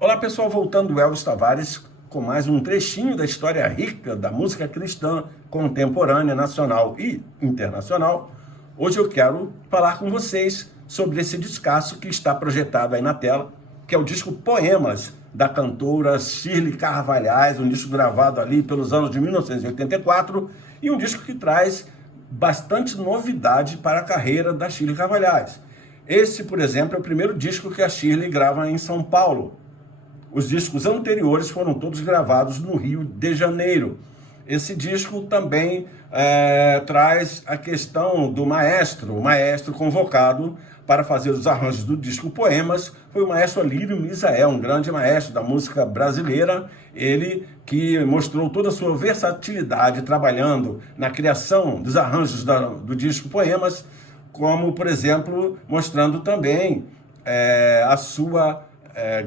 Olá pessoal, voltando Elvis Tavares com mais um trechinho da história rica da música cristã contemporânea, nacional e internacional. Hoje eu quero falar com vocês sobre esse discaço que está projetado aí na tela, que é o disco Poemas, da cantora Shirley Carvalhais, um disco gravado ali pelos anos de 1984 e um disco que traz bastante novidade para a carreira da Shirley Carvalhais. Esse, por exemplo, é o primeiro disco que a Shirley grava em São Paulo. Os discos anteriores foram todos gravados no Rio de Janeiro. Esse disco também traz a questão do maestro, o maestro convocado para fazer os arranjos do disco Poemas, foi o maestro Alírio Misael, um grande maestro da música brasileira, ele que mostrou toda a sua versatilidade trabalhando na criação dos arranjos do disco Poemas, como, por exemplo, mostrando também a sua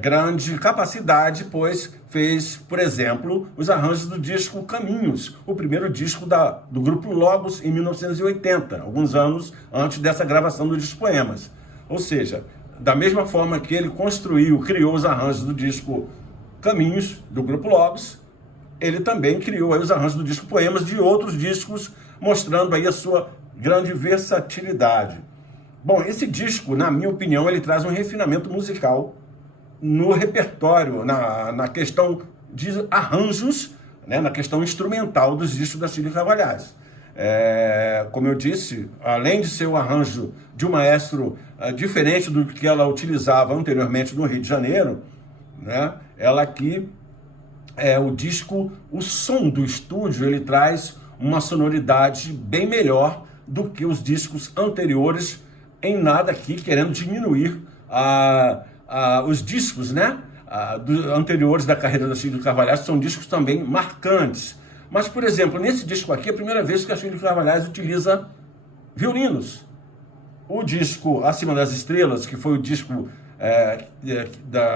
grande capacidade, pois fez, por exemplo, os arranjos do disco Caminhos, o primeiro disco do grupo Logos, em 1980, alguns anos antes dessa gravação do disco Poemas. Ou seja, da mesma forma que ele criou os arranjos do disco Caminhos, do grupo Logos, ele também criou aí os arranjos do disco Poemas de outros discos, mostrando aí a sua grande versatilidade. Bom, esse disco, na minha opinião, ele traz um refinamento musical no repertório, na questão de arranjos, né, na questão instrumental dos discos da Shirley Carvalhais. Como eu disse, além de ser o arranjo de um maestro diferente do que ela utilizava anteriormente no Rio de Janeiro, né, ela aqui, o disco, o som do estúdio, ele traz uma sonoridade bem melhor do que os discos anteriores, em nada aqui querendo diminuir os discos, né, anteriores da carreira da Shirley Carvalhais, são discos também marcantes. Mas, por exemplo, nesse disco aqui é a primeira vez que a Shirley Carvalhais utiliza violinos. O disco Acima das Estrelas, que foi o disco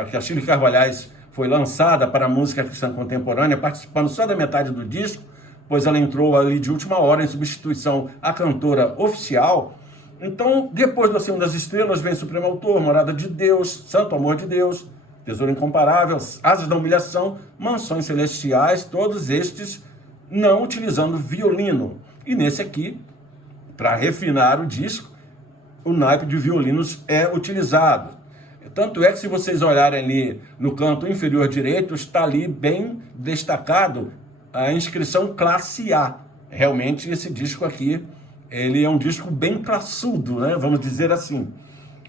que a Shirley Carvalhais foi lançada para a música cristã contemporânea, participando só da metade do disco, pois ela entrou ali de última hora em substituição à cantora oficial. Então, depois do Acima das Estrelas, vem Supremo Autor, Morada de Deus, Santo Amor de Deus, Tesouro Incomparável, Asas da Humilhação, Mansões Celestiais, todos estes não utilizando violino. E nesse aqui, para refinar o disco, o naipe de violinos é utilizado. Tanto é que, se vocês olharem ali no canto inferior direito, está ali bem destacado a inscrição classe A. Realmente, esse disco aqui, ele é um disco bem classudo, né? Vamos dizer assim.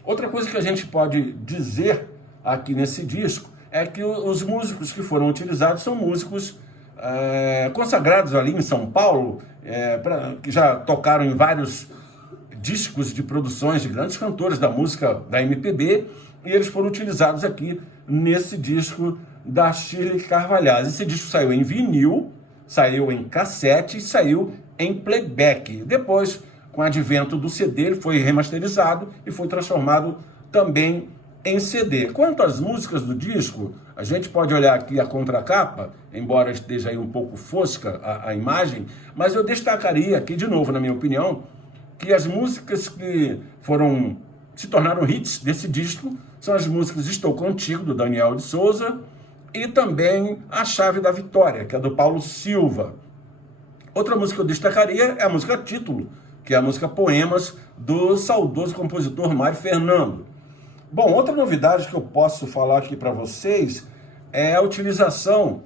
Outra coisa que a gente pode dizer aqui nesse disco é que os músicos que foram utilizados são músicos consagrados ali em São Paulo, que já tocaram em vários discos de produções de grandes cantores da música da MPB, e eles foram utilizados aqui nesse disco da Shirley Carvalhais. Esse disco saiu em vinil, saiu em cassete e saiu em playback. Depois, com o advento do CD, ele foi remasterizado e foi transformado também em CD. Quanto às músicas do disco, a gente pode olhar aqui a contracapa, embora esteja aí um pouco fosca a imagem, mas eu destacaria aqui, de novo, na minha opinião, que as músicas que se tornaram hits desse disco são as músicas Estou Contigo, do Daniel de Souza, e também A Chave da Vitória, que é do Paulo Silva. Outra música que eu destacaria é a música título, que é a música Poemas, do saudoso compositor Mário Fernando. Bom, outra novidade que eu posso falar aqui para vocês é a utilização,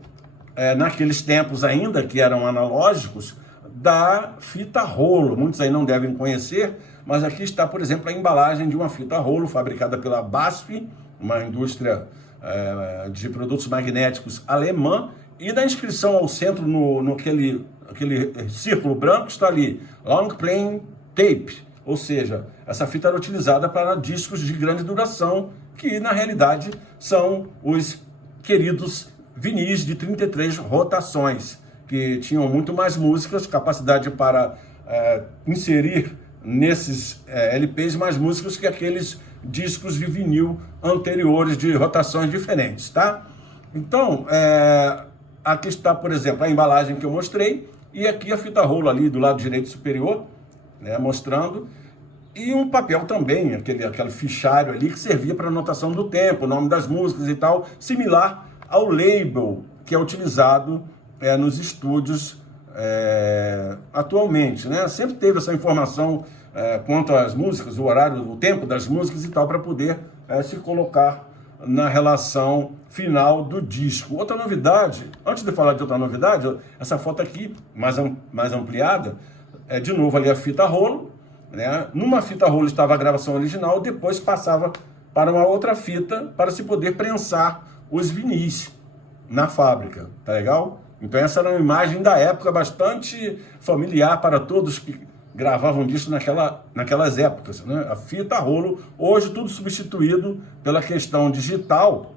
naqueles tempos ainda que eram analógicos, da fita rolo. Muitos aí não devem conhecer, mas aqui está, por exemplo, a embalagem de uma fita rolo fabricada pela BASF, uma indústria de produtos magnéticos alemã, e na inscrição ao centro, aquele círculo branco, está ali, Long Playing Tape, ou seja, essa fita era utilizada para discos de grande duração, que na realidade são os queridos vinis de 33 rotações, que tinham muito mais músicas, capacidade para inserir nesses LPs mais músicas que aqueles discos de vinil anteriores de rotações diferentes, tá? Então, aqui está, por exemplo, a embalagem que eu mostrei, e aqui a fita rolo ali do lado direito superior, né, mostrando. e um papel também, aquele fichário ali que servia para anotação do tempo, o nome das músicas e tal, similar ao label que é utilizado nos estúdios atualmente, né? Sempre teve essa informação quanto às músicas, o horário, o tempo das músicas e tal, para poder se colocar na relação final do disco. Outra novidade, antes de falar de outra novidade, essa foto aqui, mais ampliada, de novo ali a fita rolo, né? Numa fita rolo estava a gravação original, depois passava para uma outra fita para se poder prensar os vinis na fábrica, tá legal? Então essa era uma imagem da época bastante familiar para todos que gravavam disco naquelas épocas, né? A fita rolo, hoje tudo substituído pela questão digital,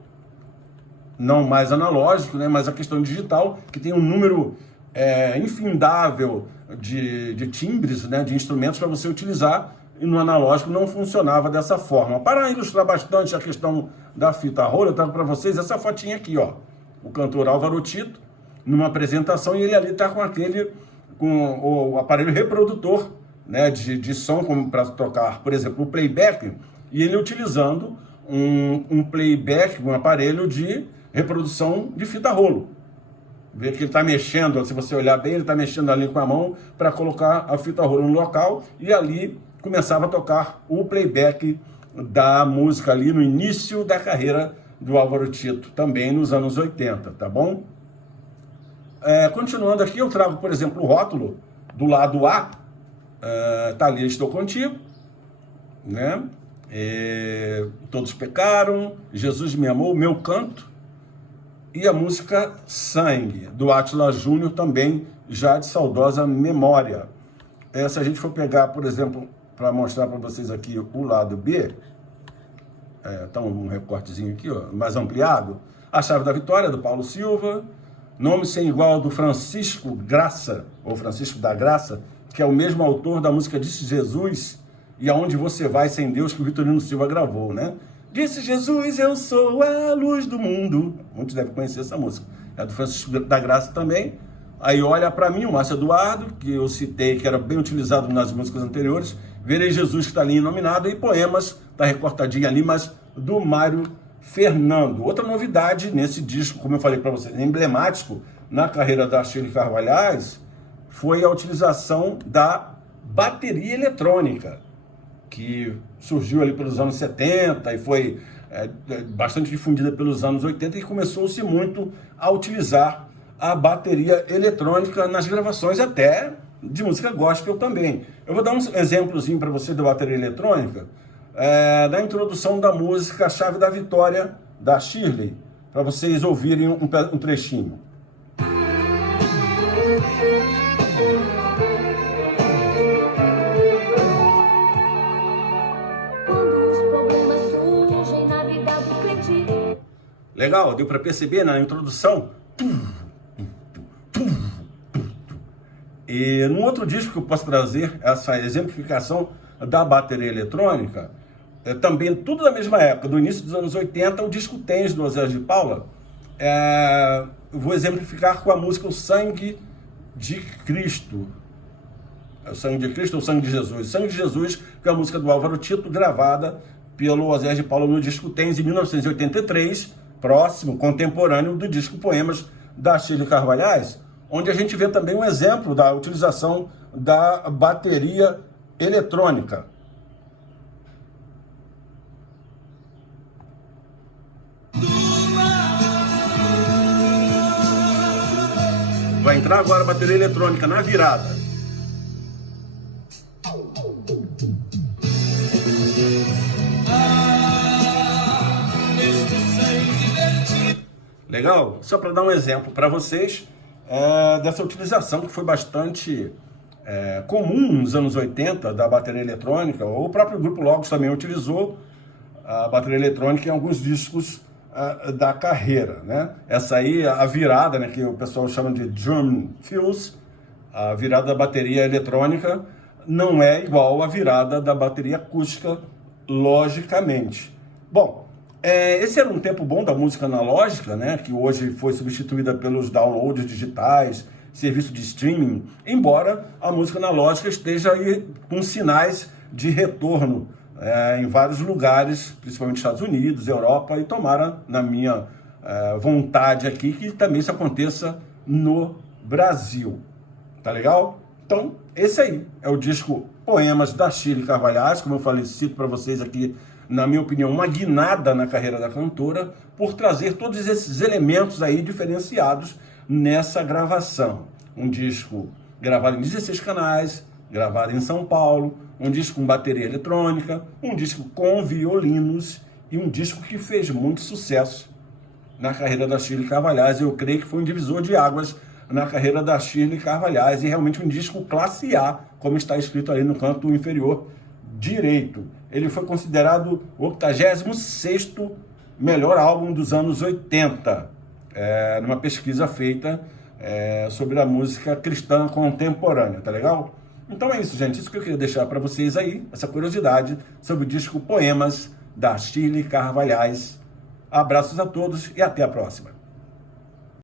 não mais analógico, né? Mas a questão digital, que tem um número infindável de timbres, né? De instrumentos para você utilizar, e no analógico não funcionava dessa forma. Para ilustrar bastante a questão da fita rolo, eu trago para vocês essa fotinha aqui, ó. O cantor Álvaro Tito, numa apresentação, e ele ali está com o aparelho reprodutor, né, de som, como para tocar, por exemplo, o playback, e ele utilizando um playback, um aparelho de reprodução de fita rolo. Vê que ele está mexendo, se você olhar bem, ele está mexendo ali com a mão para colocar a fita rolo no local, e ali começava a tocar o playback da música ali no início da carreira do Álvaro Tito, também nos anos 80, tá bom? Continuando aqui, eu trago, por exemplo, o rótulo do lado A, tá ali, Estou Contigo, né? Todos pecaram, Jesus me amou, Meu Canto, e a música Sangue, do Átila Júnior, também já de saudosa memória. Se a gente for pegar, por exemplo, para mostrar para vocês aqui o lado B, tá um recortezinho aqui, ó, mais ampliado, A Chave da Vitória, do Paulo Silva, Nome Sem Igual, do Francisco Graça, ou Francisco da Graça, que é o mesmo autor da música Disse Jesus, e Aonde Você Vai Sem Deus, que o Vitorino Silva gravou, né? Disse Jesus, eu sou a luz do mundo. Muitos devem conhecer essa música. É do Francisco da Graça também. Aí olha para mim, o Márcio Eduardo, que eu citei, que era bem utilizado nas músicas anteriores, Verei Jesus, que está ali nominado, e Poemas, está recortadinho ali, mas do Mário Fernando. Outra novidade nesse disco, como eu falei para vocês, emblemático na carreira da Shirley Carvalhais, foi a utilização da bateria eletrônica, que surgiu ali pelos anos 70 e foi bastante difundida pelos anos 80, e começou-se muito a utilizar a bateria eletrônica nas gravações até de música gospel também. Eu vou dar um exemplozinho para você da bateria eletrônica, da introdução da música A Chave da Vitória, da Shirley, para vocês ouvirem um trechinho. Legal? Deu para perceber na introdução? E num outro disco que eu posso trazer essa exemplificação da bateria eletrônica, também tudo da mesma época, do início dos anos 80, o disco Tens, do Oséias de Paula, vou exemplificar com a música O Sangue de Cristo. O Sangue de Cristo ou o Sangue de Jesus? Sangue de Jesus, que é a música do Álvaro Tito, gravada pelo Oséias de Paula no disco Tens, em 1983, próximo, contemporâneo do disco Poemas, da Shirley Carvalhais, onde a gente vê também um exemplo da utilização da bateria eletrônica. Vai entrar agora a bateria eletrônica na virada. Legal? Só para dar um exemplo para vocês dessa utilização que foi bastante comum nos anos 80 da bateria eletrônica. O próprio Grupo Logos também utilizou a bateria eletrônica em alguns discos da carreira, né? Essa aí, a virada, né, que o pessoal chama de drum fills, a virada da bateria eletrônica não é igual à virada da bateria acústica, logicamente. Bom, esse era um tempo bom da música analógica, né, que hoje foi substituída pelos downloads digitais, serviço de streaming, embora a música analógica esteja aí com sinais de retorno em vários lugares, principalmente Estados Unidos, Europa, e tomara, na minha vontade aqui, que também isso aconteça no Brasil. Tá legal? Então, esse aí é o disco Poemas da Shirley Carvalhais, como eu falei, cito para vocês aqui, na minha opinião, uma guinada na carreira da cantora, por trazer todos esses elementos aí diferenciados nessa gravação. Um disco gravado em 16 canais, gravado em São Paulo, um disco com bateria eletrônica, um disco com violinos e um disco que fez muito sucesso na carreira da Shirley Carvalhais. Eu creio que foi um divisor de águas na carreira da Shirley Carvalhais e realmente um disco classe A, como está escrito aí no canto inferior direito. Ele foi considerado o 86º melhor álbum dos anos 80, numa pesquisa feita sobre a música cristã contemporânea, tá legal? Então é isso, gente, isso que eu queria deixar para vocês aí, essa curiosidade sobre o disco Poemas da Shirley Carvalhais. Abraços a todos e até a próxima.